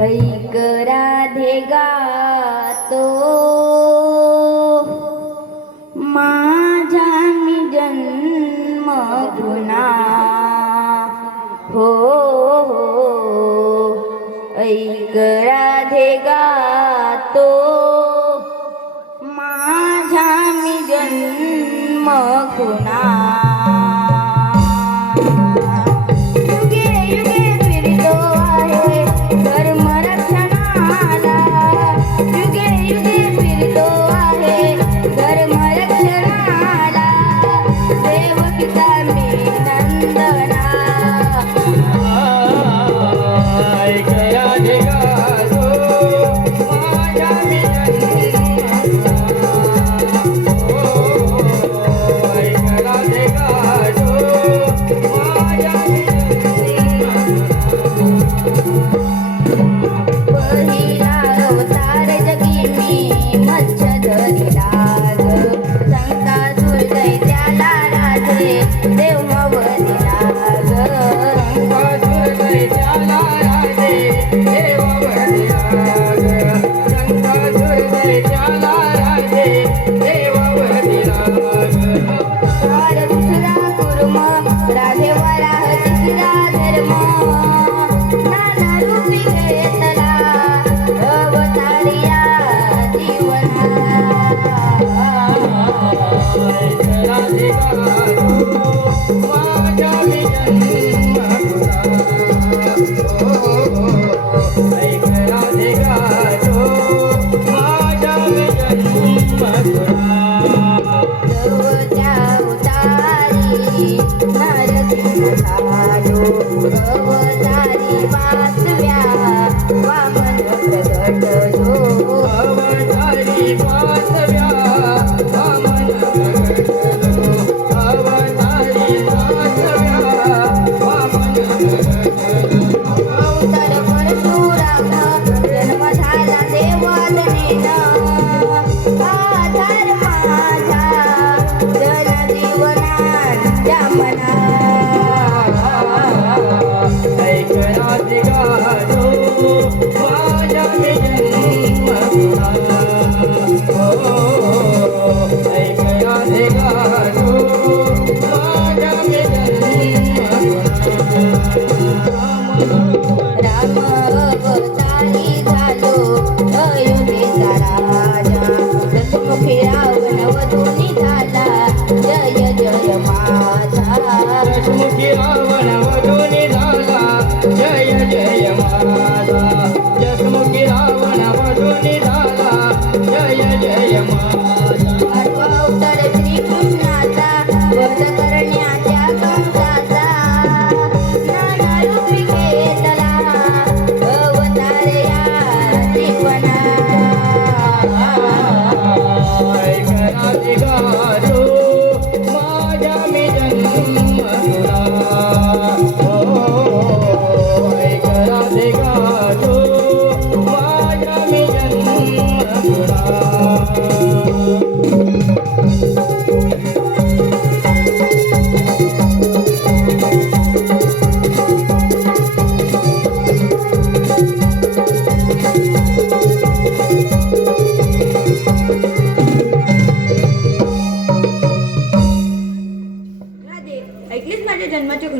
ऐक राधे गातो. माझा मी जन्म गुणा हो हो. ऐक राधे गातो. माझा मी जन्म गुणा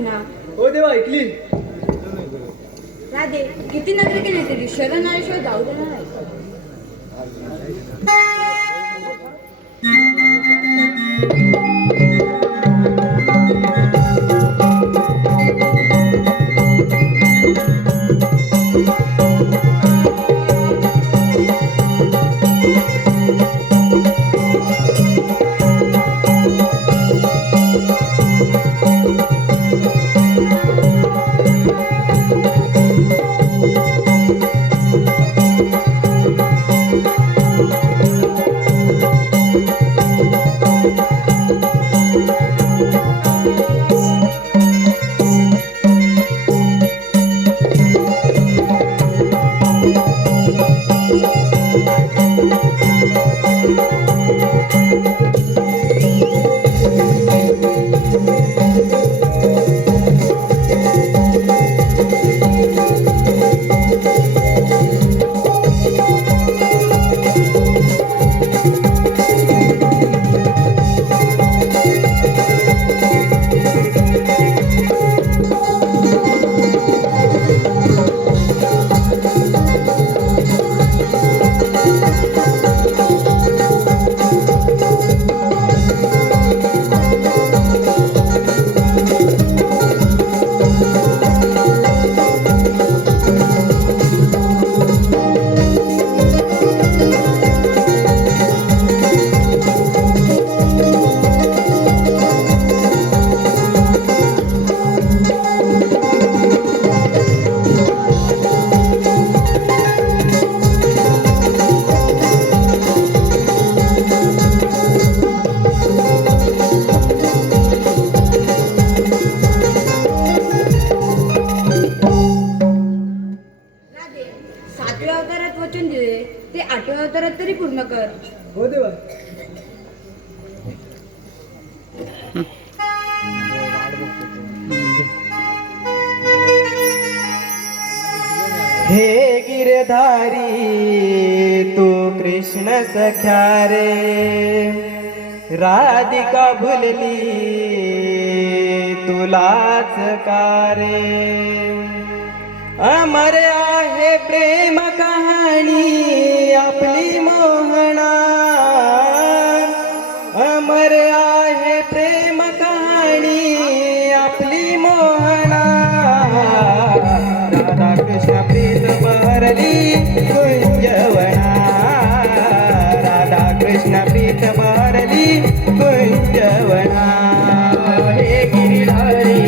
ना हो देवा ऐकली. राधे किती नजर केली तरी? शरण आल्याशिवाय जाऊ देणार नाही. तरी पूर्ण कर. हो देवा. हे गिरधारी तू कृष्ण सख्या रे. राधिका भुलली तुलाच कारे अमर आहे प्रेम कहाणी आपली मोहना। अमर आहे प्रेम कहाणी आपली मोहना। राधा कृष्ण प्रीत बहरली राधा कृष्ण प्रीत बहरली कुंजवना। हे गिरिधारी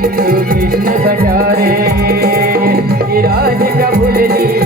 कृष्ण राधिका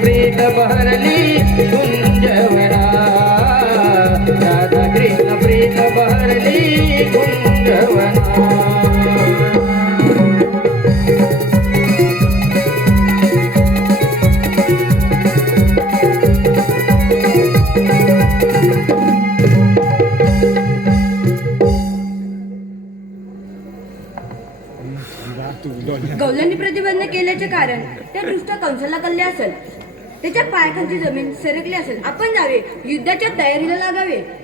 प्रीत बहरली राधा कृष्ण बहरली गौलांनी प्रतिबंध केल्याचे कारण त्या दृष्ट कंसाला कल्ले असेल. त्याच्या पायाखालची जमीन सरकली असेल. आपण जावे. युद्धाच्या तयारीला लागावे.